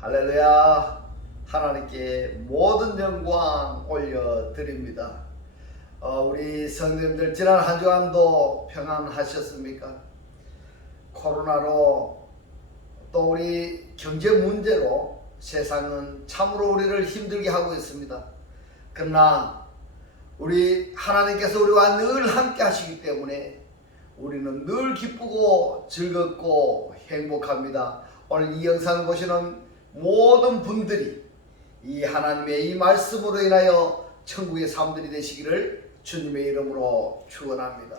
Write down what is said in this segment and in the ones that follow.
할렐루야. 하나님께 모든 영광 올려드립니다. 우리 성도님들 지난 한 주간도 평안하셨습니까? 코로나로 또 우리 경제 문제로 세상은 참으로 우리를 힘들게 하고 있습니다. 그러나 우리 하나님께서 우리와 늘 함께 하시기 때문에 우리는 늘 기쁘고 즐겁고 행복합니다. 오늘 이 영상을 보시는 모든 분들이 이 하나님의 이 말씀으로 인하여 천국의 사람들이 되시기를 주님의 이름으로 축원합니다.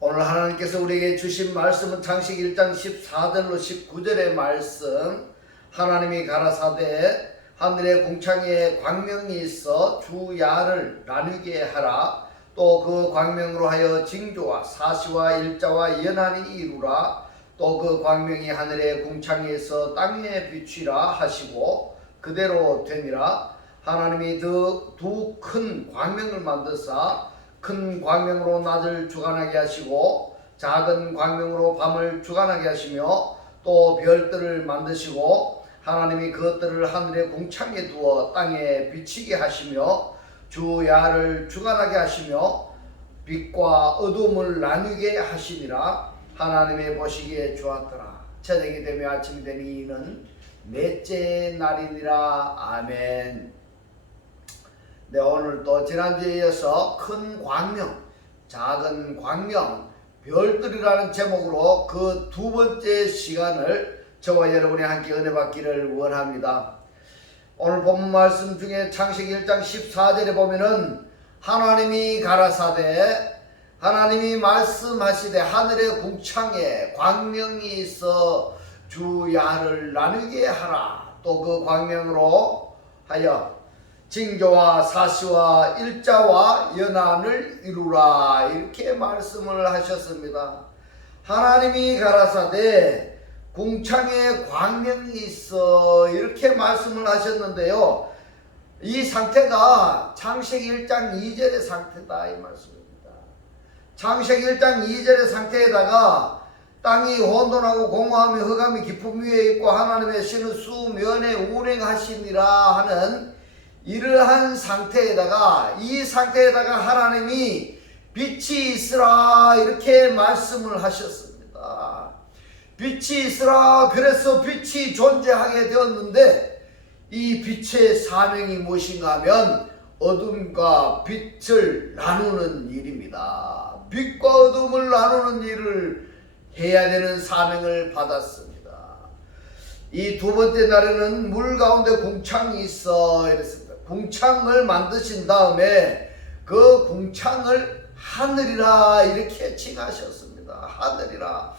오늘 하나님께서 우리에게 주신 말씀은 창세기 1장 14절로 19절의 말씀. 하나님이 가라사대 하늘의 궁창에 광명이 있어 주야를 나누게 하라. 또 그 광명으로 하여 징조와 사시와 일자와 연한이 이루라. 또 그 광명이 하늘의 궁창에서 땅에 비추라 하시고 그대로 되니라. 하나님이 두 큰 광명을 만드사 큰 광명으로 낮을 주관하게 하시고 작은 광명으로 밤을 주관하게 하시며 또 별들을 만드시고 하나님이 그것들을 하늘의 궁창에 두어 땅에 비치게 하시며 주야를 주관하게 하시며 빛과 어둠을 나누게 하시니라. 하나님의 보시기에 좋았더라. 저녁이 되며 아침이 되니 이는 넷째 날이니라. 아멘. 네, 오늘 또 지난주에 이어서 큰 광명, 작은 광명, 별들이라는 제목으로 그 두 번째 시간을 저와 여러분이 함께 은혜 받기를 원합니다. 오늘 본문 말씀 중에 창세기 1장 14절에 보면은 하나님이 가라사대 하나님이 말씀하시되 하늘의 궁창에 광명이 있어 주야를 나누게 하라. 또 그 광명으로 하여 징조와 사시와 일자와 연한을 이루라. 이렇게 말씀을 하셨습니다. 하나님이 가라사대 궁창에 광명이 있어 이렇게 말씀을 하셨는데요. 이 상태가 창세기 1장 2절의 상태다 이 말씀입니다. 창세기 1장 2절의 상태에다가 땅이 혼돈하고 공허함이 흑암이 깊음 위에 있고 하나님의 신은 수면에 운행하시니라 하는 이러한 상태에다가 이 상태에다가 하나님이 빛이 있으라 이렇게 말씀을 하셨습니다. 빛이 있으라. 그래서 빛이 존재하게 되었는데 이 빛의 사명이 무엇인가 하면 어둠과 빛을 나누는 일입니다. 빛과 어둠을 나누는 일을 해야 되는 사명을 받았습니다. 이 두 번째 날에는 물 가운데 궁창이 있어 이랬습니다. 궁창을 만드신 다음에 그 궁창을 하늘이라 이렇게 칭하셨습니다. 하늘이라.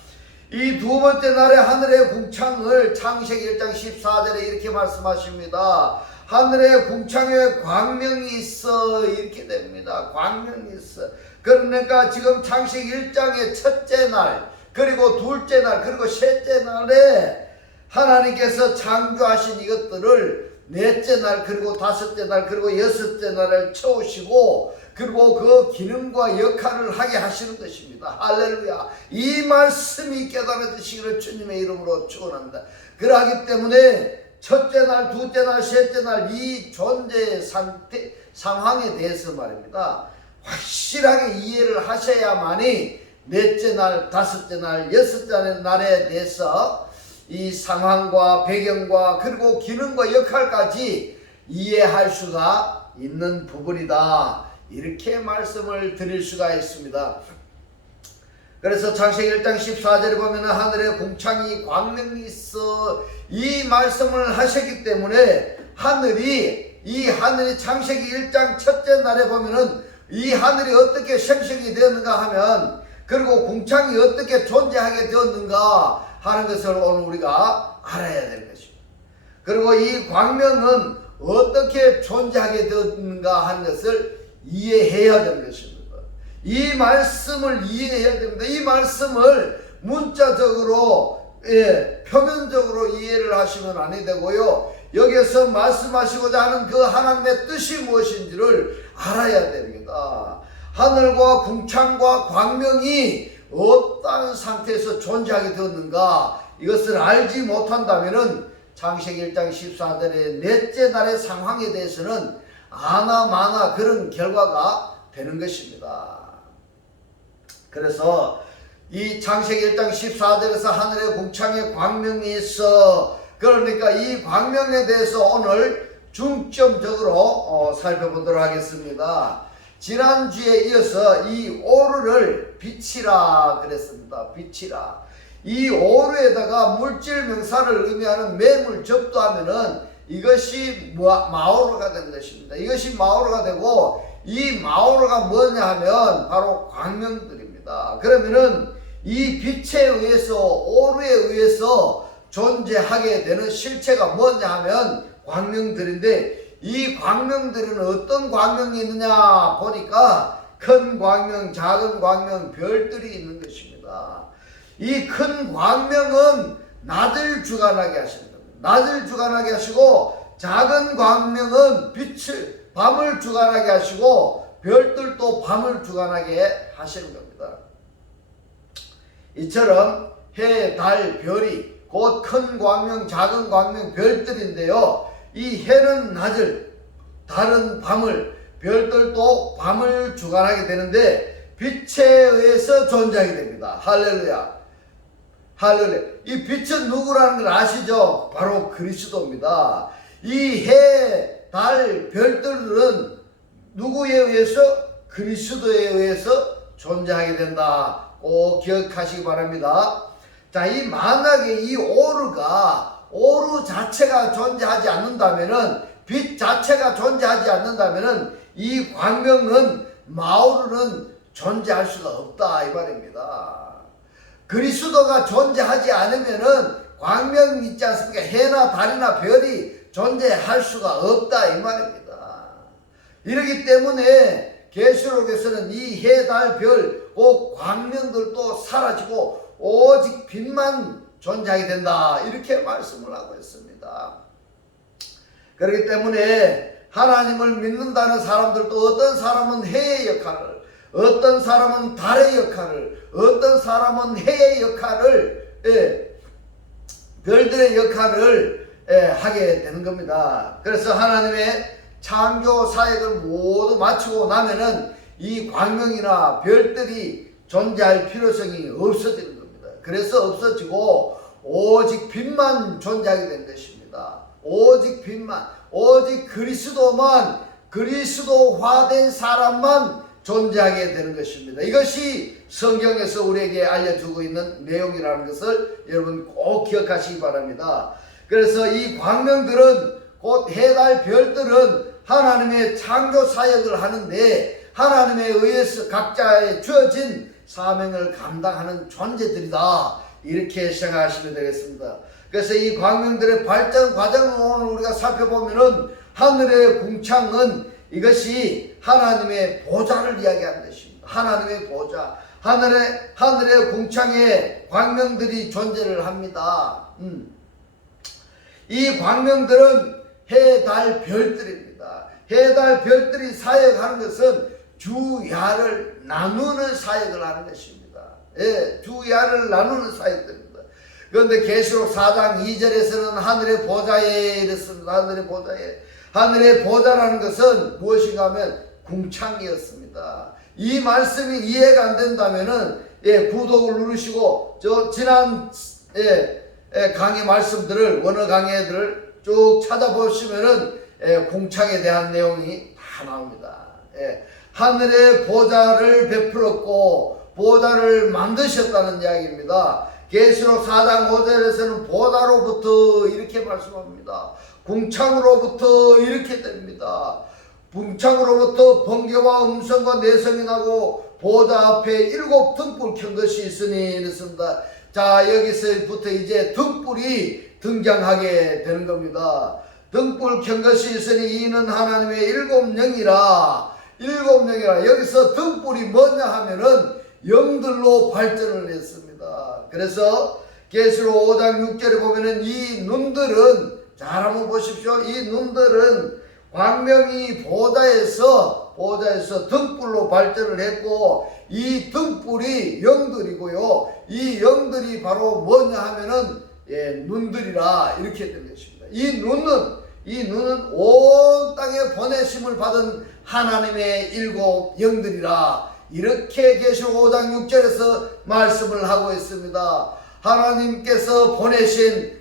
이 두 번째 날에 하늘의 궁창을 창세기 1장 14절에 이렇게 말씀하십니다. 하늘의 궁창에 광명이 있어 이렇게 됩니다. 광명이 있어. 그러니까 지금 창세기 1장의 첫째 날 그리고 둘째 날 그리고 셋째 날에 하나님께서 창조하신 이것들을 넷째 날 그리고 다섯째 날 그리고 여섯째 날을 채우시고 그리고 그 기능과 역할을 하게 하시는 것입니다. 할렐루야. 이 말씀이 깨달아지시기를 주님의 이름으로 축원합니다. 그러하기 때문에 첫째 날, 둘째 날, 셋째 날 이 존재의 상태, 상황에 대해서 말입니다. 확실하게 이해를 하셔야만이 넷째 날, 다섯째 날, 여섯째 날에 대해서 이 상황과 배경과 그리고 기능과 역할까지 이해할 수가 있는 부분이다. 이렇게 말씀을 드릴 수가 있습니다. 그래서 창세기 1장 14절에 보면 하늘에 궁창이 광명이 있어 이 말씀을 하셨기 때문에 이 하늘이 창세기 1장 첫째 날에 보면은 이 하늘이 어떻게 생성이 되었는가 하면 그리고 궁창이 어떻게 존재하게 되었는가 하는 것을 오늘 우리가 알아야 될 것입니다. 그리고 이 광명은 어떻게 존재하게 되었는가 하는 것을 이해해야 되는 것입니다. 이 말씀을 이해해야 됩니다. 이 말씀을 문자적으로 표면적으로 이해를 하시면 아니 되고요. 여기서 말씀하시고자 하는 그 하나님의 뜻이 무엇인지를 알아야 됩니다. 하늘과 궁창과 광명이 어떤 상태에서 존재하게 되었는가, 이것을 알지 못한다면은 창세기 1장 14절의 넷째 날의 상황에 대해서는 아나마나 그런 결과가 되는 것입니다. 그래서 이 창세기 1장 14절에서 하늘의 궁창에 광명이 있어, 그러니까 이 광명에 대해서 오늘 중점적으로 살펴보도록 하겠습니다. 지난주에 이어서 이 오르를 빛이라 그랬습니다. 빛이라. 이 오르에다가 물질 명사를 의미하는 매물 접두하면은 이것이 마오르가 되는 것입니다. 이것이 마오르가 되고, 이 마오르가 뭐냐 하면 바로 광명들입니다. 그러면은 이 빛에 의해서, 오르에 의해서 존재하게 되는 실체가 뭐냐 하면 광명들인데, 이 광명들은 어떤 광명이 있느냐 보니까 큰 광명, 작은 광명, 별들이 있는 것입니다. 이 큰 광명은 낮을 주관하게 하시는 겁니다. 낮을 주관하게 하시고, 작은 광명은 밤을 주관하게 하시고, 별들도 밤을 주관하게 하시는 겁니다. 이처럼 해, 달, 별이 곧 큰 광명, 작은 광명, 별들인데요. 이 해는 낮을, 달은 밤을, 별들도 밤을 주관하게 되는데 빛에 의해서 존재하게 됩니다. 할렐루야. 할렐루야. 이 빛은 누구라는 걸 아시죠? 바로 그리스도입니다. 이 해, 달, 별들은 누구에 의해서? 그리스도에 의해서 존재하게 된다. 꼭 기억하시기 바랍니다. 자, 이 만약에 이 오르 자체가 존재하지 않는다면은, 빛 자체가 존재하지 않는다면은 이 광명은, 마오르는 존재할 수가 없다 이 말입니다. 그리스도가 존재하지 않으면은 광명 있지 않습니까? 해나 달이나 별이 존재할 수가 없다 이 말입니다. 이렇기 때문에 계시록에서는 이 해, 달, 별, 그 광명들도 사라지고 오직 빛만 존재하게 된다, 이렇게 말씀을 하고 있습니다. 그렇기 때문에 하나님을 믿는다는 사람들도 어떤 사람은 해의 역할을, 어떤 사람은 달의 역할을, 어떤 사람은 해의 역할을, 별들의 역할을 하게 되는 겁니다. 그래서 하나님의 창조 사역을 모두 마치고 나면은 이 광명이나 별들이 존재할 필요성이 없어지는 겁니다. 그래서 없어지고 오직 빛만 존재하게 된 것입니다. 오직 빛만, 오직 그리스도만, 그리스도화된 사람만 존재하게 되는 것입니다. 이것이 성경에서 우리에게 알려주고 있는 내용이라는 것을 여러분 꼭 기억하시기 바랍니다. 그래서 이 광명들은, 곧 해, 달, 별들은 하나님의 창조 사역을 하는데 하나님에 의해서 각자의 주어진 사명을 감당하는 존재들이다, 이렇게 생각하시면 되겠습니다. 그래서 이 광명들의 발전 과정을 오늘 우리가 살펴보면은 하늘의 궁창은 이것이 하나님의 보좌를 이야기하는 것입니다. 하나님의 보좌, 하늘의 궁창에 광명들이 존재를 합니다. 이 광명들은 해, 달, 별들입니다. 해, 달, 별들이 사역하는 것은 주야를 나누는 사역을 하는 것입니다. 주야를 나누는 사역들입니다. 그런데 계시록 4장 2절에서는 하늘의 보좌에 이랬습니다. 하늘의 보좌에. 하늘의 보좌라는 것은 무엇인가 하면 궁창이었습니다. 이 말씀이 이해가 안 된다면은 구독을 누르시고 지난 강의 말씀들을, 원어 강의들을 쭉 찾아보시면은 궁창에 대한 내용이 다 나옵니다. 하늘의 보좌를 베풀었고 보좌를 만드셨다는 이야기입니다. 계시록 4장 5절에서는 보좌로부터 이렇게 말씀합니다. 궁창으로부터 이렇게 됩니다. 궁창으로부터 번개와 음성과 내성이 나고 보좌 앞에 7 등불 켠 것이 있으니 이렇습니다. 자, 여기서부터 이제 등불이 등장하게 되는 겁니다. 등불 켠 것이 있으니 이는 하나님의 7 영이라. 7 영이라. 여기서 등불이 뭐냐 하면은 영들로 발전을 했습니다. 그래서 계시록 5장 6절에 보면은 이 눈들은, 잘 한번 보십시오. 이 눈들은 광명이 보좌에서 보호자에서 등불로 발전을 했고, 이 등불이 영들이고요. 이 영들이 바로 뭐냐 하면은 눈들이라 이렇게 된 것입니다. 이 눈은 온 땅에 보내심을 받은 하나님의 일곱 영들이라 이렇게 계시록 5장 6절에서 말씀을 하고 있습니다. 하나님께서 보내신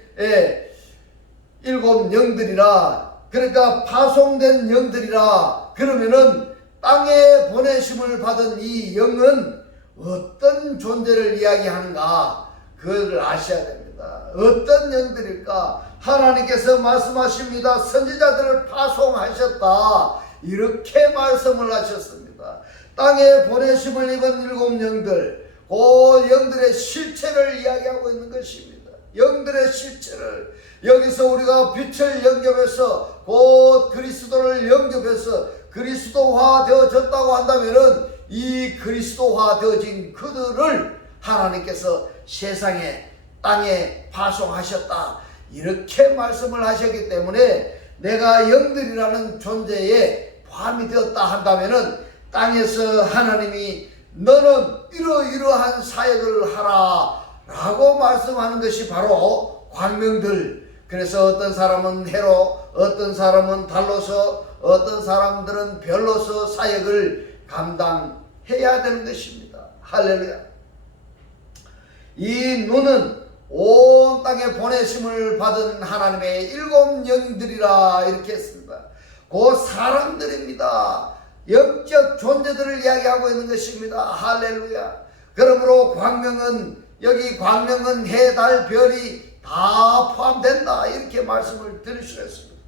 일곱 영들이라, 그러니까 파송된 영들이라. 그러면은 땅에 보내심을 받은 이 영은 어떤 존재를 이야기하는가, 그걸 아셔야 됩니다. 어떤 영들일까? 하나님께서 말씀하십니다. 선지자들을 파송하셨다, 이렇게 말씀을 하셨습니다. 땅에 보내심을 입은 일곱 영들, 그 영들의 실체를 이야기하고 있는 것입니다. 영들의 실체를, 여기서 우리가 빛을 영접해서 곧 그리스도를 영접해서 그리스도화 되어졌다고 한다면은 이 그리스도화 되어진 그들을 하나님께서 세상에, 땅에 파송하셨다, 이렇게 말씀을 하셨기 때문에 내가 영들이라는 존재에 포함이 되었다 한다면은 땅에서 하나님이 너는 이러이러한 사역을 하라 라고 말씀하는 것이 바로 광명들. 그래서 어떤 사람은 해로, 어떤 사람은 달로서, 어떤 사람들은 별로서 사역을 감당해야 되는 것입니다. 할렐루야. 이 눈은 온 땅에 보내심을 받은 하나님의 일곱 영들이라 이렇게 했습니다. 그 사람들입니다. 영적 존재들을 이야기하고 있는 것입니다. 할렐루야. 그러므로 광명은, 여기 광명은 해, 달, 별이 다 포함된다, 이렇게 말씀을 드리시겠습니다.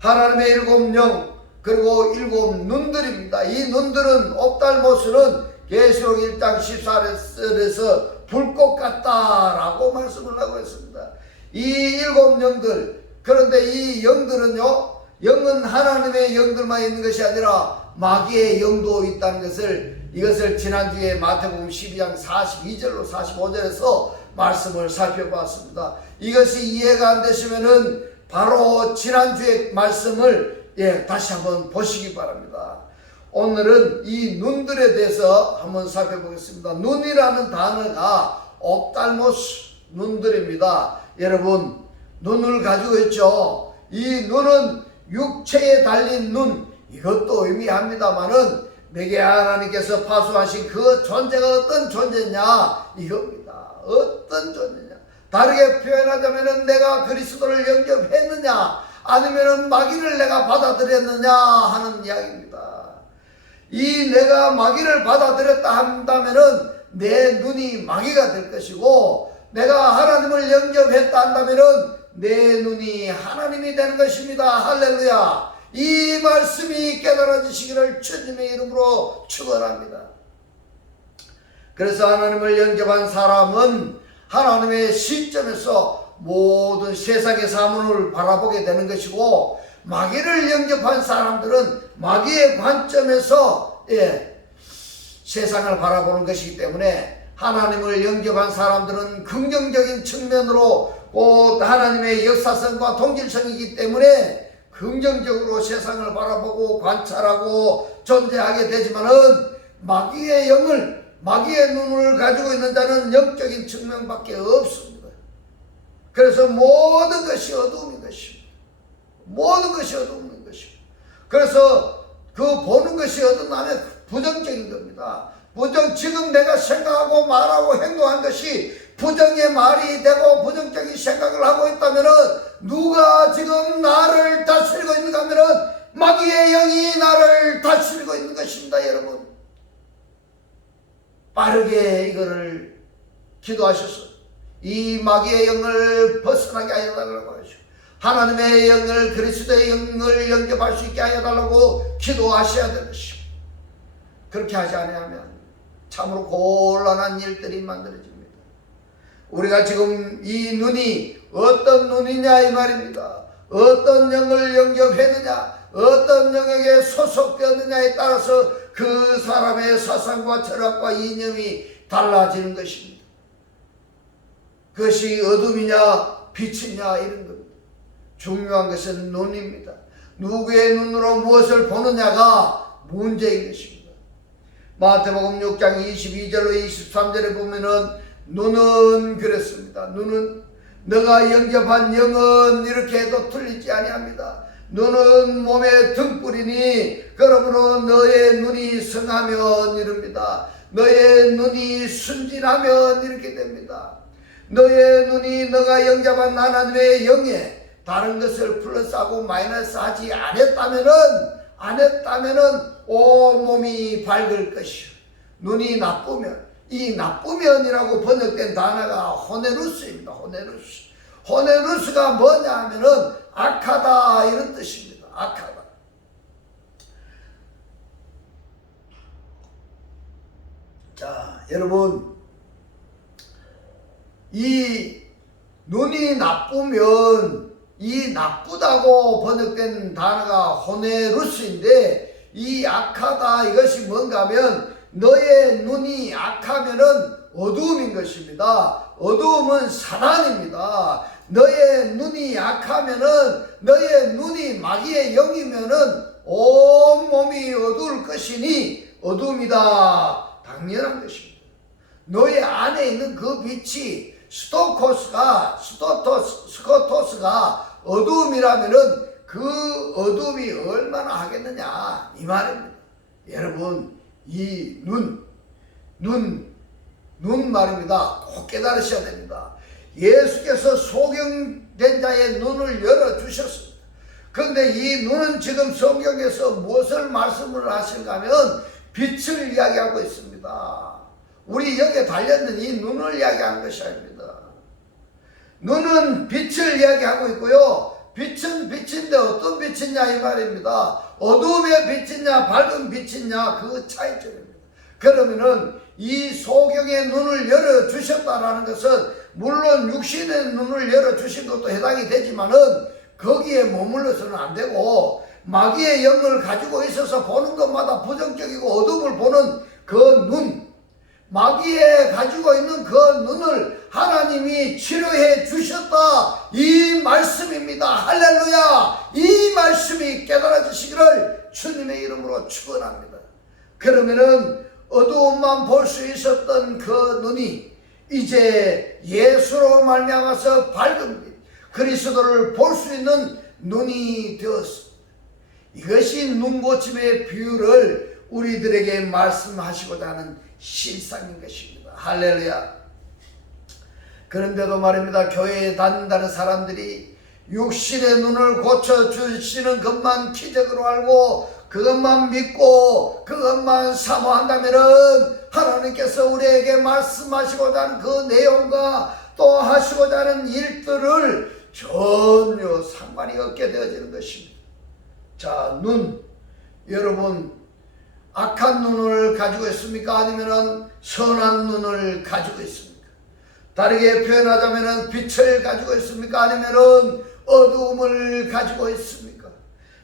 하나님의 일곱 영, 그리고 일곱 눈들입니다. 이 눈들은 옵달모스는 계시록 1장 14절에서 불꽃 같다라고 말씀을 하고 있습니다. 이 일곱 영들, 그런데 이 영들은요, 영은 하나님의 영들만 있는 것이 아니라 마귀의 영도 있다는 것을, 이것을 지난주에 마태복음 12장 42절로 45절에서 말씀을 살펴봤습니다. 이것이 이해가 안 되시면은 바로 지난주의 말씀을 다시 한번 보시기 바랍니다. 오늘은 이 눈들에 대해서 한번 살펴보겠습니다. 눈이라는 단어가 옵달모스, 눈들입니다. 여러분, 눈을 가지고 있죠. 이 눈은 육체에 달린 눈, 이것도 의미합니다만은 내게 하나님께서 파수하신 그 존재가 어떤 존재냐, 이겁니다. 어떤 존재냐. 다르게 표현하자면은 내가 그리스도를 영접했느냐, 아니면은 마귀를 내가 받아들였느냐 하는 이야기입니다. 이 내가 마귀를 받아들였다 한다면은 내 눈이 마귀가 될 것이고, 내가 하나님을 영접했다 한다면은 내 눈이 하나님이 되는 것입니다. 할렐루야. 이 말씀이 깨달아지시기를 주님의 이름으로 축원합니다. 그래서 하나님을 영접한 사람은 하나님의 시점에서 모든 세상의 사물을 바라보게 되는 것이고, 마귀를 영접한 사람들은 마귀의 관점에서 세상을 바라보는 것이기 때문에, 하나님을 영접한 사람들은 긍정적인 측면으로 곧 하나님의 역사성과 동질성이기 때문에 긍정적으로 세상을 바라보고 관찰하고 존재하게 되지만은, 마귀의 영을, 마귀의 눈을 가지고 있는 자는 영적인 측면밖에 없습니다. 그래서 모든 것이 어두움인 것입니다. 모든 것이 어두움인 것입니다. 그래서 그 보는 것이 어둡다면 부정적인 겁니다. 지금 내가 생각하고 말하고 행동한 것이 부정의 말이 되고 부정적인 생각을 하고 있다면은, 누가 지금 나를 다스리고 있는가 하면은 마귀의 영이 나를 다스리고 있는 것입니다. 여러분, 빠르게 이거를 기도하셔서 이 마귀의 영을 벗어나게 하여 달라고 하시오. 하나님의 영을, 그리스도의 영을 영접할 수 있게 하여 달라고 기도하셔야 되는 것입니다. 그렇게 하지 않으면 참으로 곤란한 일들이 만들어집니다. 우리가 지금 이 눈이 어떤 눈이냐 이 말입니다. 어떤 영을 영접했느냐, 어떤 영역에 소속되었느냐에 따라서 그 사람의 사상과 철학과 이념이 달라지는 것입니다. 그것이 어둠이냐 빛이냐 이런 겁니다. 중요한 것은 눈입니다. 누구의 눈으로 무엇을 보느냐가 문제인 것입니다. 마태복음 6장 22절로 23절에 보면은 눈은 그랬습니다. 눈은 너가 영접한 영은 이렇게 해도 틀리지 아니합니다. 눈은 몸의 등불이니 그러므로 너의 눈이 성하면 이릅니다. 너의 눈이 순진하면 이렇게 됩니다. 너의 눈이 너가 영접한 하나님의 영에 다른 것을 플러스하고 마이너스하지 않았다면은 온몸이 밝을 것이요. 눈이 나쁘면, 이 나쁘면이라고 번역된 단어가 호네루스입니다. 호네루스가 뭐냐 하면은 악하다 이런 뜻입니다. 악하다. 자, 여러분, 이 눈이 나쁘면 이 나쁘다고 번역된 단어가 호네루스인데 이 악하다 이것이 뭔가 하면 너의 눈이 악하면은 어두움인 것입니다. 어두움은 사단입니다. 너의 눈이 악하면은 너의 눈이 마귀의 영이면은 온몸이 어두울 것이니 어두움이다. 당연한 것입니다. 너의 안에 있는 그 빛이 스코토스가 어두움이라면은 그 어두움이 얼마나 하겠느냐 이 말입니다. 여러분 이 눈 말입니다. 꼭 깨달으셔야 됩니다. 예수께서 소경된 자의 눈을 열어주셨습니다. 그런데 이 눈은 지금 성경에서 무엇을 말씀을 하실까 하면 빛을 이야기하고 있습니다. 우리 여기에 달려있는 이 눈을 이야기하는 것이 아닙니다. 눈은 빛을 이야기하고 있고요. 빛은 빛인데 어떤 빛이냐 이 말입니다. 어두움의 빛이냐 밝은 빛이냐 그 차이점입니다. 그러면은 이 소경의 눈을 열어주셨다라는 것은 물론 육신의 눈을 열어주신 것도 해당이 되지만은 거기에 머물러서는 안 되고 마귀의 영을 가지고 있어서 보는 것마다 부정적이고 어둠을 보는 그 눈, 마귀에 가지고 있는 그 눈을 하나님이 치료해 주셨다 이 말씀입니다. 할렐루야. 이 말씀이 깨달아지시기를 주님의 이름으로 축원합니다. 그러면은 어두움만 볼 수 있었던 그 눈이 이제 예수로 말미암아서 밝은 빛, 그리스도를 볼 수 있는 눈이 되었습니다. 이것이 눈고침의 비유를 우리들에게 말씀하시고자 하는 실상인 것입니다. 할렐루야. 그런데도 말입니다. 교회에 다닌다는 사람들이 육신의 눈을 고쳐주시는 것만 기적으로 알고 그것만 믿고 그것만 사모한다면은 하나님께서 우리에게 말씀하시고자 하는 그 내용과 또 하시고자 하는 일들을 전혀 상관이 없게 되어지는 것입니다. 자, 눈. 여러분 악한 눈을 가지고 있습니까? 아니면은 선한 눈을 가지고 있습니까? 다르게 표현하자면은 빛을 가지고 있습니까? 아니면은 어두움을 가지고 있습니까?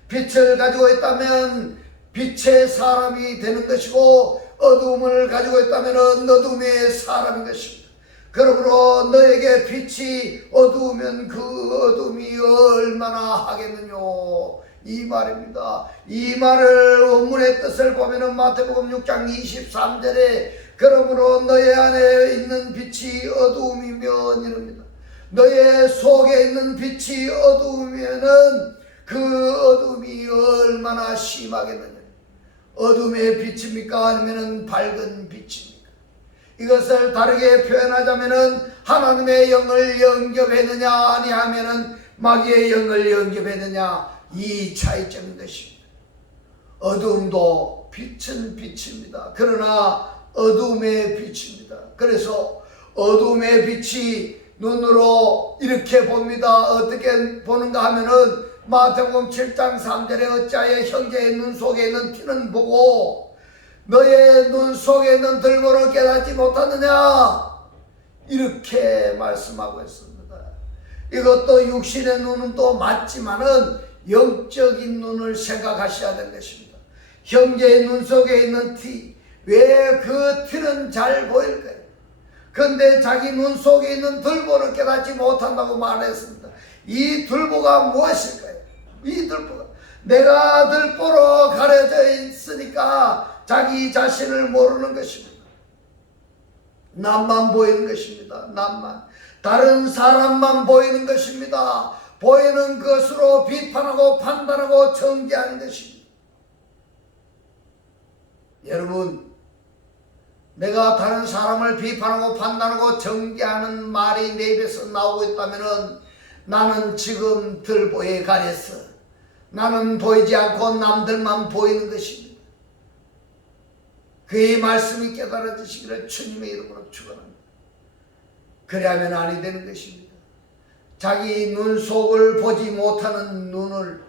빛을 가지고 있다면 빛의 사람이 되는 것이고 어두움을 가지고 있다면 어두움의 사람인 것입니다. 그러므로 너에게 빛이 어두우면 그 어두움이 얼마나 하겠느뇨 이 말입니다. 이 말을 원문의 뜻을 보면은 마태복음 6장 23절에 그러므로 너의 안에 있는 빛이 어두움이면 이릅니다. 너의 속에 있는 빛이 어두우면은 그 어둠이 얼마나 심하겠느냐. 어둠의 빛입니까? 아니면 밝은 빛입니까? 이것을 다르게 표현하자면 하나님의 영을 영접했느냐 아니하면 마귀의 영을 영접했느냐 이 차이점인 것입니다. 어둠도 빛은 빛입니다. 그러나 어둠의 빛입니다. 그래서 어둠의 빛이 눈으로 이렇게 봅니다. 어떻게 보는가 하면은 마태복음 7장 3절에 어찌하여 형제의 눈 속에 있는 티는 보고 너의 눈 속에 있는 들보를 깨닫지 못하느냐 이렇게 말씀하고 있습니다. 이것도 육신의 눈은 또 맞지만은 영적인 눈을 생각하셔야 되는 것입니다. 형제의 눈 속에 있는 티, 왜 그 티는 잘 보일까요? 그런데 자기 눈 속에 있는 들보를 깨닫지 못한다고 말했습니다. 이 들보가 무엇일까요? 이 들보가 내가 들보로 가려져 있으니까 자기 자신을 모르는 것입니다. 남만 보이는 것입니다. 남만. 다른 사람만 보이는 것입니다. 보이는 것으로 비판하고 판단하고 정죄하는 것입니다. 여러분, 내가 다른 사람을 비판하고 판단하고 정죄하는 말이 내 입에서 나오고 있다면 나는 지금 들보에 가렸어. 나는 보이지 않고 남들만 보이는 것입니다. 그의 말씀이 깨달아지시기를 주님의 이름으로 축원합니다. 그래야만 아니 되는 것입니다. 자기 눈 속을 보지 못하는 눈을,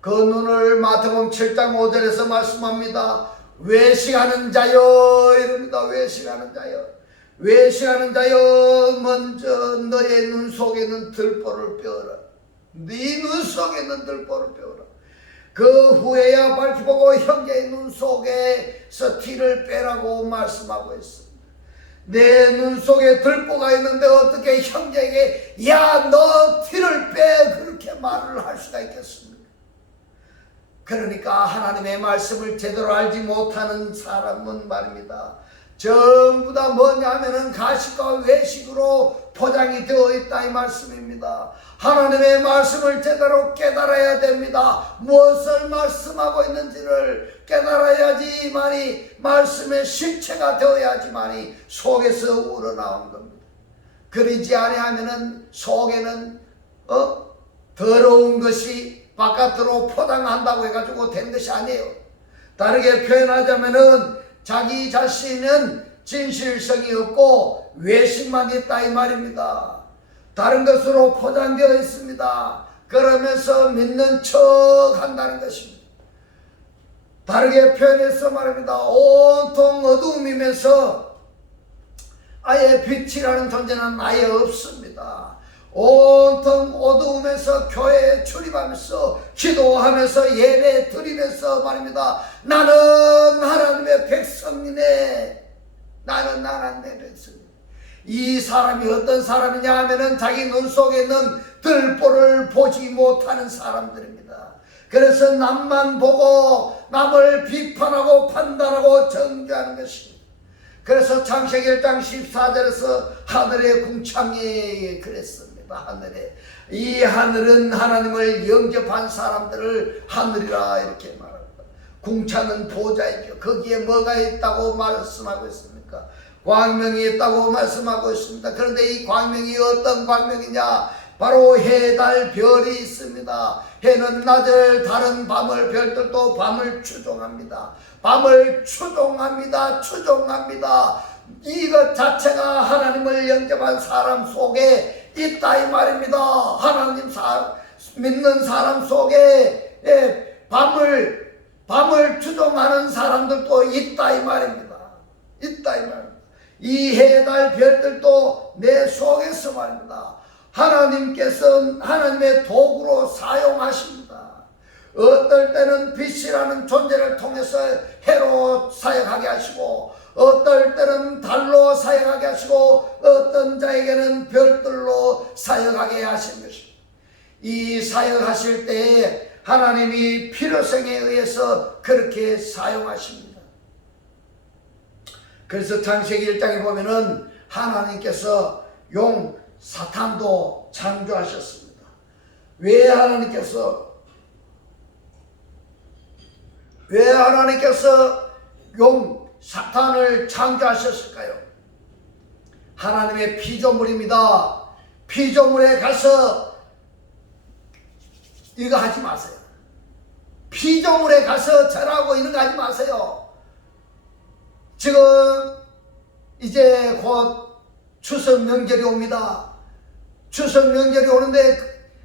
그 눈을 마태복음 7장 5절에서 말씀합니다. 외식하는 자여 이럽니다. 외식하는 자여, 외식하는 자여, 먼저 너의 눈 속에 있는 들보를 빼어라. 네 눈 속에 있는 들보를 빼어라. 그 후에야 밝히보고 형제의 눈 속에서 티를 빼라고 말씀하고 있습니다. 내 눈 속에 들보가 있는데 어떻게 형제에게 야 너 티를 빼 그렇게 말을 할 수가 있겠습니까? 그러니까 하나님의 말씀을 제대로 알지 못하는 사람은 말입니다, 전부 다 뭐냐면은 가식과 외식으로 포장이 되어 있다 이 말씀입니다. 하나님의 말씀을 제대로 깨달아야 됩니다. 무엇을 말씀하고 있는지를 깨달아야지만이 말씀의 실체가 되어야지만이 속에서 우러나오는 겁니다. 그러지 아니하면은 속에는 더러운 것이 바깥으로 포장한다고 해가지고 된 것이 아니에요. 다르게 표현하자면은 자기 자신은 진실성이 없고 외식만 있다 이 말입니다. 다른 것으로 포장되어 있습니다. 그러면서 믿는 척 한다는 것입니다. 다르게 표현해서 말합니다. 온통 어두움이면서 아예 빛이라는 존재는 아예 없습니다. 온통 어두움에서 교회에 출입하면서 기도하면서 예배 드리면서 말입니다. 나는 하나님의 백성이네. 나는 하나님의 백성이네. 이 사람이 어떤 사람이냐 하면은 자기 눈 속에 있는 들보를 보지 못하는 사람들입니다. 그래서 남만 보고 남을 비판하고 판단하고 정죄하는 것입니다. 그래서 창세기 1장 14절에서 하늘의 궁창에 그랬습니다. 하늘에, 이 하늘은 하나님을 영접한 사람들을 하늘이라 이렇게 말합니다. 궁창은 보좌이죠. 거기에 뭐가 있다고 말씀하고 있습니까? 광명이 있다고 말씀하고 있습니다. 그런데 이 광명이 어떤 광명이냐? 바로 해, 달, 별이 있습니다. 해는 낮을, 달은 밤을, 별들도 밤을 추종합니다. 밤을 추종합니다. 추종합니다. 이것 자체가 하나님을 영접한 사람 속에 있다 이 말입니다. 하나님 믿는 사람 속에 밤을 추종하는 사람들도 있다 이 말입니다. 있다 이 말입니다. 이 해, 달, 별들도 내 속에서 말입니다. 하나님께서 하나님의 도구로 사용하십니다. 어떨 때는 빛이라는 존재를 통해서 해로 사역하게 하시고, 어떨 때는 달로 사역하게 하시고, 어떤 자에게는 별들로 사역하게 하신 것입니다. 이 사역하실 때에 하나님이 필요성에 의해서 그렇게 사용하십니다. 그래서 창세기 1장에 보면은 하나님께서 사탄도 창조하셨습니다. 왜 하나님께서 사탄을 창조하셨을까요? 하나님의 피조물입니다. 피조물에 가서 이거 하지 마세요. 피조물에 가서 절하고 이런 거 하지 마세요. 지금 이제 곧 추석 명절이 옵니다. 추석 명절이 오는데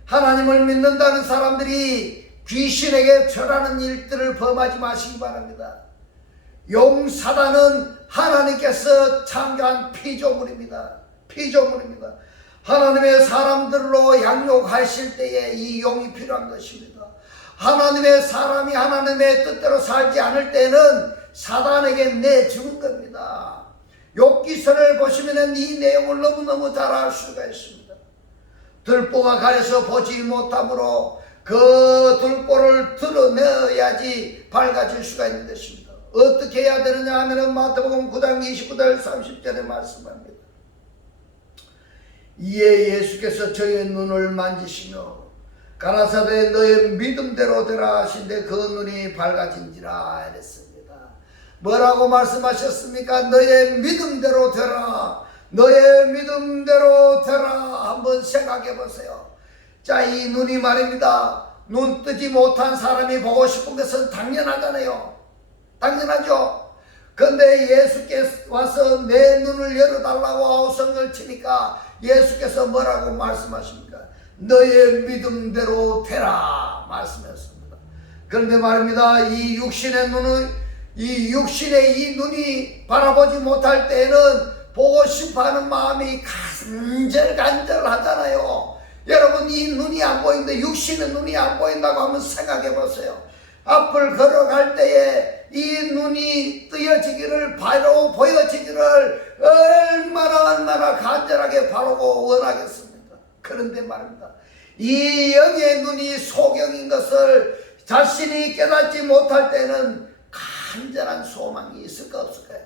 하나님을 믿는다는 사람들이 귀신에게 절하는 일들을 범하지 마시기 바랍니다. 사단은 하나님께서 창조한 피조물입니다. 피조물입니다. 하나님의 사람들로 양육하실 때에 이 용이 필요한 것입니다. 하나님의 사람이 하나님의 뜻대로 살지 않을 때는 사단에게 내주는 겁니다. 욥기서를 보시면 이 내용을 너무너무 잘 알 수가 있습니다. 들보가 가려서 보지 못함으로 그 둘보를 드러내야지 밝아질 수가 있는 것입니다. 어떻게 해야 되느냐 하면은 마태복음 9장 29절 30절에 말씀합니다. 이에 예수께서 저의 눈을 만지시며 가라사대 너의 믿음대로 되라 하신데 그 눈이 밝아진지라 이랬습니다. 뭐라고 말씀하셨습니까? 너의 믿음대로 되라. 너의 믿음대로 되라. 한번 생각해 보세요. 자, 이 눈이 말입니다. 눈 뜨지 못한 사람이 보고 싶은 것은 당연하잖아요. 당연하죠. 그런데 예수께서 와서 내 눈을 열어달라고 아우성을 치니까 예수께서 뭐라고 말씀하십니까? 너의 믿음대로 되라 말씀했습니다. 그런데 말입니다. 이 육신의 이 눈이 바라보지 못할 때에는 보고 싶어하는 마음이 간절하잖아요. 여러분, 이 눈이 안 보이는데 육신의 눈이 안 보인다고 한번 생각해 보세요. 앞을 걸어갈 때에 이 눈이 뜨여지기를, 바로 보여지기를 얼마나 간절하게 바라고 원하겠습니까? 그런데 말입니다. 이 영의 눈이 소경인 것을 자신이 깨닫지 못할 때는 간절한 소망이 있을까 없을까요?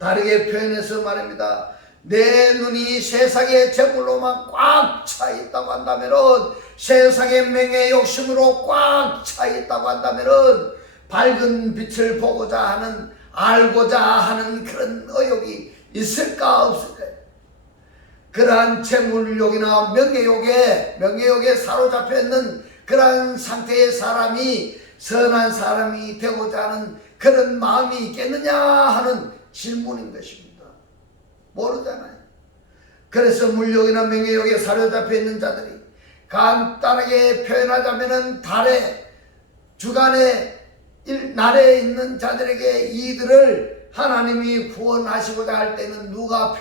다르게 표현해서 말입니다. 내 눈이 세상의 재물로만 꽉 차 있다고 한다면은, 세상의 명예 욕심으로 꽉 차 있다고 한다면은 밝은 빛을 보고자 하는, 알고자 하는 그런 의욕이 있을까 없을까요? 그러한 재물욕이나 명예욕에 사로잡혀 있는 그러한 상태의 사람이 선한 사람이 되고자 하는 그런 마음이 있겠느냐 하는 질문인 것입니다. 모르잖아요. 그래서 물욕이나 명예욕에 사로잡혀 있는 자들이, 간단하게 표현하자면은 날에 있는 자들에게 이들을 하나님이 구원하시고자 할 때는 누가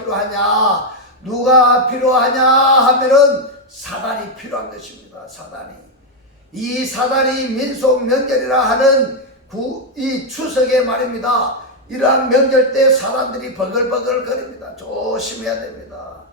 필요하냐 하면은 사단이 필요한 것입니다. 이 사단이 민속 명절이라 하는 이 추석에 말입니다. 이러한 명절 때 사람들이 버글버글 거립니다. 조심해야 됩니다.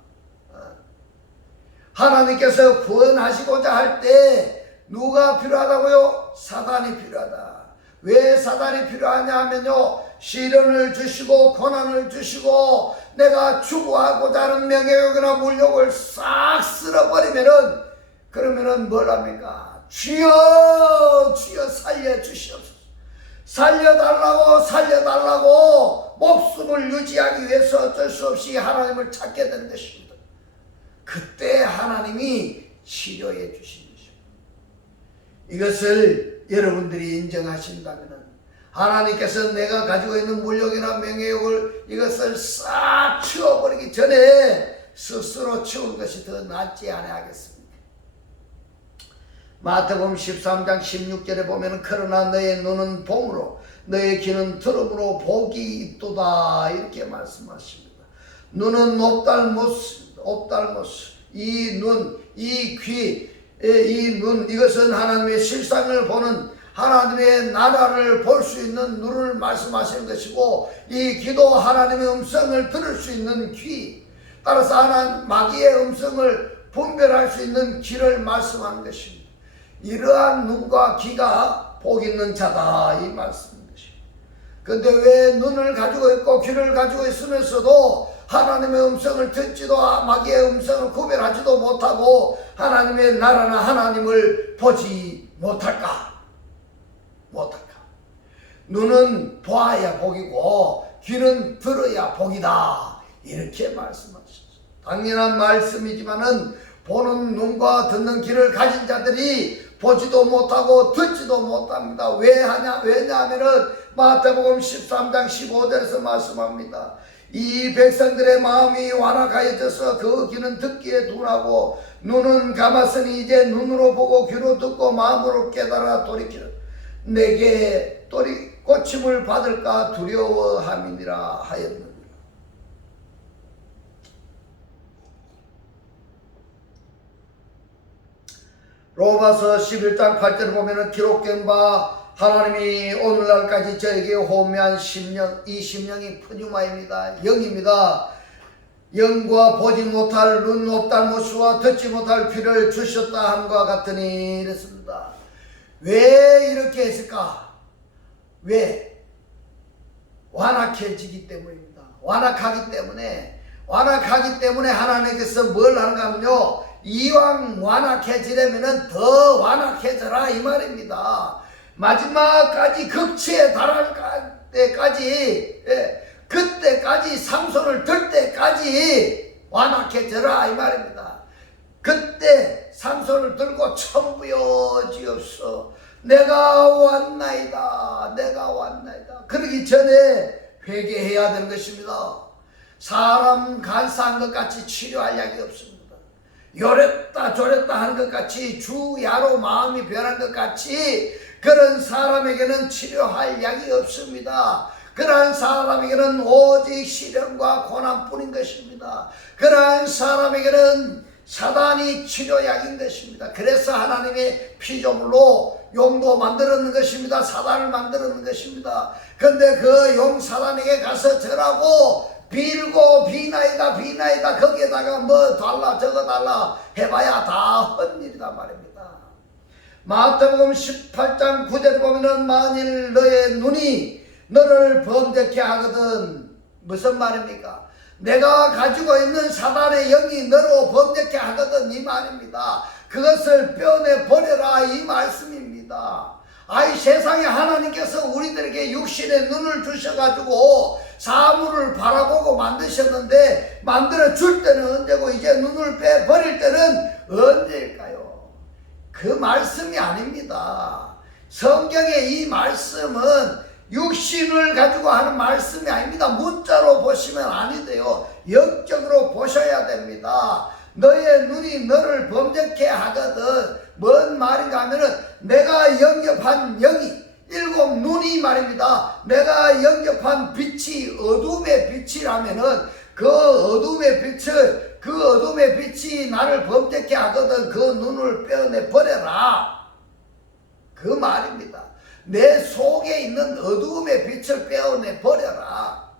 하나님께서 구원하시고자 할 때 누가 필요하다고요? 사단이 필요하다. 왜 사단이 필요하냐 하면요, 시련을 주시고 고난을 주시고 내가 추구하고자 하는 명예욕이나 물욕을 싹 쓸어버리면은, 그러면은 뭘 합니까? 주여 살려주시옵소서. 살려달라고 목숨을 유지하기 위해서 어쩔 수 없이 하나님을 찾게 되는 것입니다. 그때 하나님이 치료해 주신 것입니다. 이것을 여러분들이 인정하신다면 하나님께서 내가 가지고 있는 물욕이나 명예욕을 이것을 싹 치워버리기 전에 스스로 치우는 것이 더 낫지 않겠습니까? 마태복음 13장 16절에 보면 그러나 너의 눈은 봄으로 너의 귀는 들음으로 복이 있도다 이렇게 말씀하십니다. 눈은 옵달모스, 이 눈, 이 귀, 이 눈, 이것은 하나님의 실상을 보는, 하나님의 나라를 볼 수 있는 눈을 말씀하시는 것이고, 이 귀도 하나님의 음성을 들을 수 있는 귀, 따라서 마귀의 음성을 분별할 수 있는 귀를 말씀하는 것입니다. 이러한 눈과 귀가 복 있는 자다 이 말씀인 것입니다. 그런데 왜 눈을 가지고 있고 귀를 가지고 있으면서도 하나님의 음성을 듣지도, 마귀의 음성을 구별하지도 못하고 하나님의 나라나 하나님을 보지 못할까? 눈은 보아야 복이고 귀는 들어야 복이다 이렇게 말씀하셨습니다. 당연한 말씀이지만은 보는 눈과 듣는 귀를 가진 자들이 보지도 못하고 듣지도 못합니다. 왜냐하면은 마태복음 13장 15절에서 말씀합니다. 이 백성들의 마음이 완악하여져서 그 귀는 듣기에 둔하고 눈은 감았으니 이제 눈으로 보고 귀로 듣고 마음으로 깨달아 돌이키는 내게 고침을 받을까 두려워함이니라 하였느니라. 로마서 11장 8절을 보면 기록된 바 하나님이 오늘날까지 저에게 호명한 심령, 이 심령이 푸뉴마입니다. 영입니다. 영과 보지 못할 눈 옵달모스와 듣지 못할 귀를 주셨다 함과 같으니 이랬습니다. 왜 이렇게 했을까? 왜? 완악해지기 때문입니다. 완악하기 때문에 하나님께서 뭘 하는가 하면요, 이왕 완악해지려면 더 완악해져라 이 말입니다. 마지막까지 극치에 달할 때까지, 그때까지 삼손을 들 때까지 완악해져라 이 말입니다. 그때 삼손을 들고 천부여 주옵소, 내가 왔나이다. 그러기 전에 회개해야 되는 것입니다. 사람 간사한 것 같이 치료할 약이 없습니다. 요랬다 저랬다 하는 것 같이, 주야로 마음이 변한 것 같이 그런 사람에게는 치료할 약이 없습니다. 그러한 사람에게는 오직 시련과 고난뿐인 것입니다. 그러한 사람에게는 사단이 치료약인 것입니다. 그래서 하나님의 피조물로 용도 만들었는 것입니다. 사단을 만들었는 것입니다. 근데 그 용 사단에게 가서 절하고 빌고 비나이다 거기에다가 뭐 달라 저거 달라 해봐야 다 헛일이다 말입니다. 마태복음 18장 9절에 보면은 만일 너의 눈이 너를 범죄케 하거든, 무슨 말입니까? 내가 가지고 있는 사단의 영이 너로 범죄케 하거든 이 말입니다. 그것을 빼내 버려라 이 말씀입니다. 아이, 세상에 하나님께서 우리들에게 육신의 눈을 주셔가지고 사물을 바라보고 만드셨는데, 만들어 줄 때는 언제고 이제 눈을 빼버릴 때는 언제일까요? 그 말씀이 아닙니다. 성경의 이 말씀은 육신을 가지고 하는 말씀이 아닙니다. 문자로 보시면 아니 돼요. 영적으로 보셔야 됩니다. 너의 눈이 너를 범죄케 하거든. 뭔 말인가 하면은 내가 영접한 영이, 일곱 눈이 말입니다. 내가 영접한 빛이 어둠의 빛이라면은 그 어둠의 빛이 나를 범죄케 하거든. 그 눈을 빼내 버려라 그 말입니다. 내 속에 있는 어두움의 빛을 빼어내 버려라.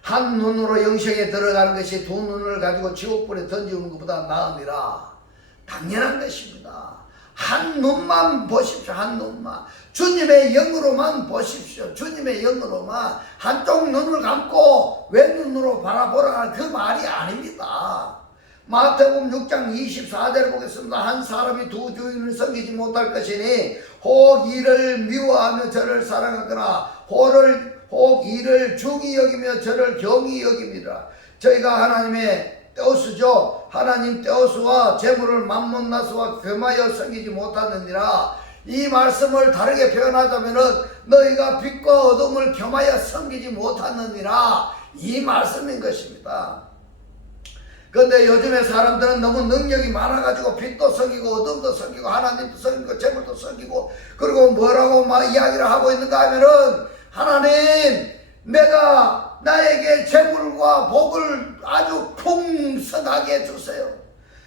한 눈으로 영생에 들어가는 것이 두 눈을 가지고 지옥불에 던지는 것보다 나음이라. 당연한 것입니다. 한 눈만 보십시오. 한 눈만. 주님의 영으로만 보십시오. 주님의 영으로만. 한쪽 눈을 감고 왼눈으로 바라보라 그 말이 아닙니다. 마태복음 6장 24절을 보겠습니다. 한 사람이 두 주인을 섬기지 못할 것이니 혹 이를 미워하며 저를 사랑하거나 혹 이를 중히 여기며 저를 경히 여깁니다. 저희가 하나님의 떼오스죠. 하나님 떼오스와 재물을 맘몬나스와 겸하여 섬기지 못하느니라. 이 말씀을 다르게 표현하자면은 너희가 빛과 어둠을 겸하여 섬기지 못하느니라 이 말씀인 것입니다. 그런데 요즘에 사람들은 너무 능력이 많아가지고 빛도 섬기고 어둠도 섬기고 하나님도 섬기고 재물도 섬기고, 그리고 뭐라고 막 이야기를 하고 있는가 하면은, 하나님 내가 나에게 재물과 복을 아주 풍성하게 주세요.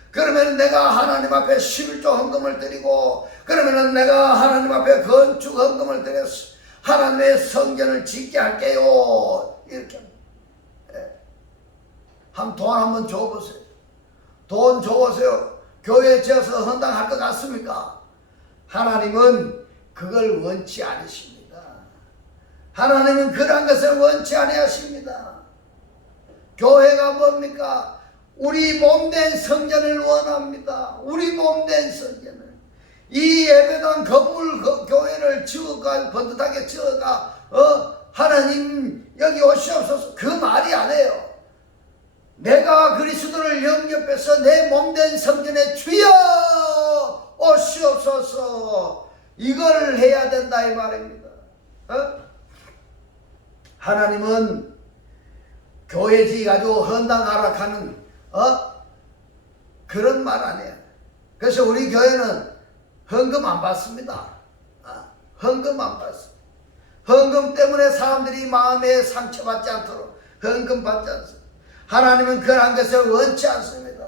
그러면 내가 하나님 앞에 11조 헌금을 드리고, 그러면 내가 하나님 앞에 건축 헌금을 드려서 하나님의 성전을 짓게 할게요. 이렇게 돈 한번 줘보세요. 돈 줘보세요. 교회 지어서 헌당할 것 같습니까? 하나님은 그걸 원치 않으십니다. 하나님은 그런 것을 원치 아니하십니다. 교회가 뭡니까? 우리 몸된 성전을 원합니다. 우리 몸된 성전을. 이 예배당 건물 교회를 지어가 번듯하게 지어가 하나님 여기 오시옵소서 그 말이 아니에요. 내가 그리스도를 영접해서 내 몸된 성전에 주여 오시옵소서 이걸 해야 된다 이 말입니다. 하나님은 교회 지어가지고 헌당하라 하는 그런 말 아니에요. 그래서 우리 교회는 헌금 안 받습니다. 헌금 안 받습니다. 헌금 때문에 사람들이 마음에 상처받지 않도록 헌금 받지 않습니다. 하나님은 그러한 것을 원치 않습니다.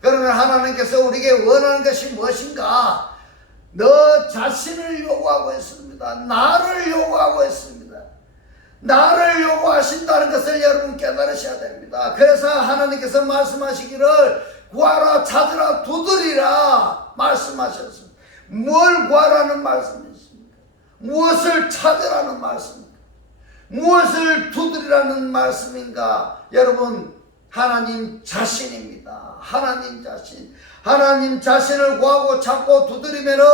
그러면 하나님께서 우리에게 원하는 것이 무엇인가? 너 자신을 요구하고 있습니다. 나를 요구하고 있습니다. 나를 요구하신다는 것을 여러분 깨달으셔야 됩니다. 그래서 하나님께서 말씀하시기를 구하라, 찾으라, 두드리라 말씀하셨습니다. 뭘 구하라는 말씀이십니까? 무엇을 찾으라는 말씀입니까? 무엇을 두드리라는 말씀인가? 여러분, 하나님 자신입니다. 하나님 자신. 하나님 자신을 구하고 찾고 두드리면은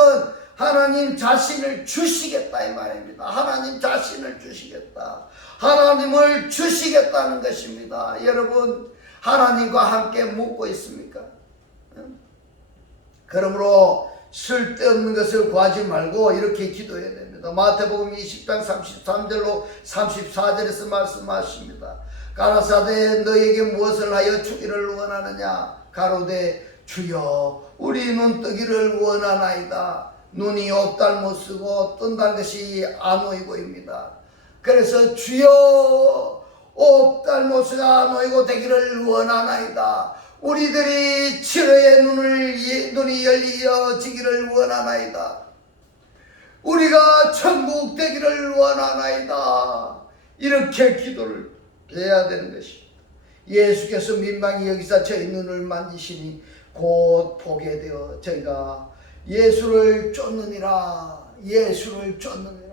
하나님 자신을 주시겠다 이 말입니다. 하나님 자신을 주시겠다. 하나님을 주시겠다는 것입니다. 여러분, 하나님과 함께 묵고 있습니까? 그러므로 쓸데없는 것을 구하지 말고 이렇게 기도해야 됩니다. 마태복음 20장 33절로 34절에서 말씀하십니다. 가라사대 너에게 무엇을 하여 주기를 원하느냐? 가로되 주여 우리 눈뜨기를 원하나이다. 눈이 없달못 쓰고 뜬다는 것이 안오이고입니다. 그래서 주여 없달못 쓰가 안오이고 되기를 원하나이다. 우리들이 치료의 눈이 열려지기를 원하나이다. 우리가 천국 되기를 원하나이다. 이렇게 기도를 해야 되는 것입니다. 예수께서 민망히 여기서 저희 눈을 만지시니 곧 보게 되어 저희가 예수를 쫓느니라. 예수를 쫓느니라.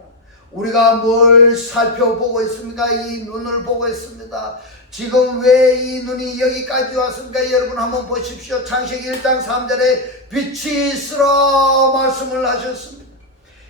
우리가 뭘 살펴보고 있습니까? 이 눈을 보고 있습니다. 지금 왜 이 눈이 여기까지 왔습니까? 여러분 한번 보십시오. 창세기 1장 3절에 빛이 있으라 말씀을 하셨습니다.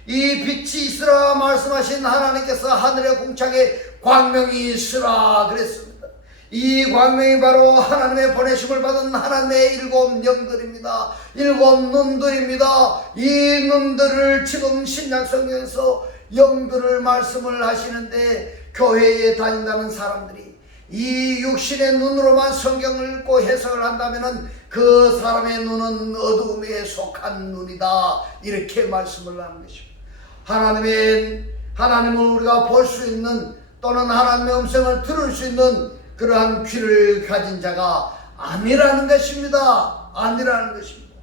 이 빛이 있으라 말씀하신 하나님께서 하늘의 궁창에 광명이 있으라 그랬습니다. 이 광명이 바로 하나님의 보내심을 받은 하나님의 일곱 영들입니다. 일곱 눈들입니다. 이 눈들을 지금 신약성경에서 영들을 말씀을 하시는데, 교회에 다닌다는 사람들이 이 육신의 눈으로만 성경을 읽고 해석을 한다면 그 사람의 눈은 어두움에 속한 눈이다. 이렇게 말씀을 하는 것입니다. 하나님을 우리가 볼 수 있는, 또는 하나님의 음성을 들을 수 있는 그러한 귀를 가진 자가 아니라는 것입니다. 아니라는 것입니다.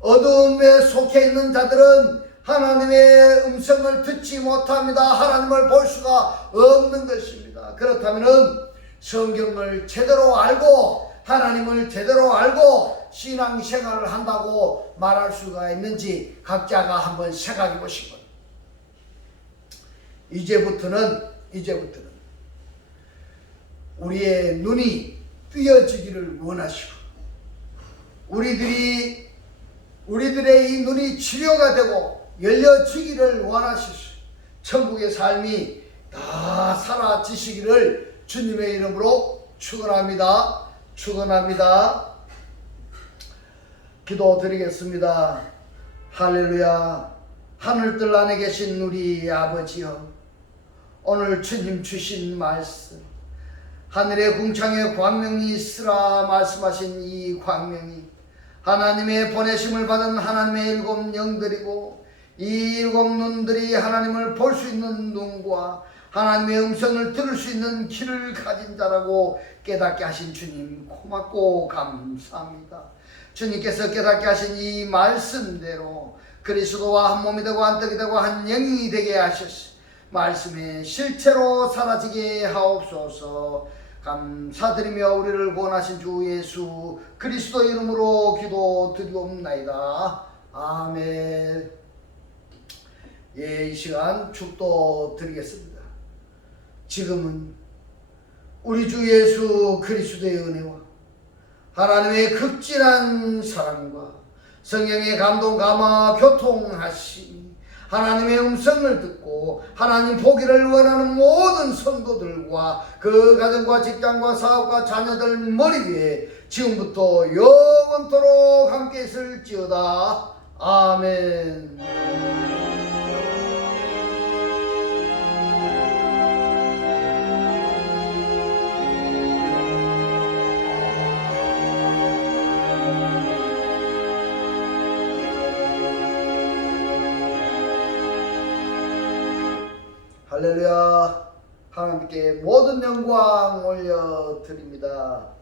어두움에 속해 있는 자들은 하나님의 음성을 듣지 못합니다. 하나님을 볼 수가 없는 것입니다. 그렇다면 성경을 제대로 알고 하나님을 제대로 알고 신앙생활을 한다고 말할 수가 있는지 각자가 한번 생각해 보시고, 이제부터는 우리의 눈이 뜨여지기를 원하시고, 우리들의 이 눈이 치료가 되고 열려지기를 원하시고, 천국의 삶이 다 사라지시기를 주님의 이름으로 축원합니다. 기도드리겠습니다. 할렐루야. 하늘들 안에 계신 우리 아버지여, 오늘 주님 주신 말씀, 하늘의 궁창에 광명이 있으라 말씀하신 이 광명이 하나님의 보내심을 받은 하나님의 일곱 영들이고, 이 일곱 눈들이 하나님을 볼 수 있는 눈과 하나님의 음성을 들을 수 있는 귀를 가진 자라고 깨닫게 하신 주님 고맙고 감사합니다. 주님께서 깨닫게 하신 이 말씀대로 그리스도와 한 몸이 되고 한 떡이 되고 한 영이 되게 하셨으니 말씀의 실체로 사라지게 하옵소서. 감사드리며 우리를 구원하신 주 예수 그리스도 이름으로 기도드리옵나이다. 아멘. 예, 이 시간 축도 드리겠습니다. 지금은 우리 주 예수 그리스도의 은혜와 하나님의 극진한 사랑과 성령의 감동 감화 교통하심이 하나님의 음성을 듣고 하나님 보기를 원하는 모든 성도들과 그 가정과 직장과 사업과 자녀들 머리 위에 지금부터 영원토록 함께 있을지어다. 아멘. 할렐루야. 하나님께 모든 영광 올려드립니다.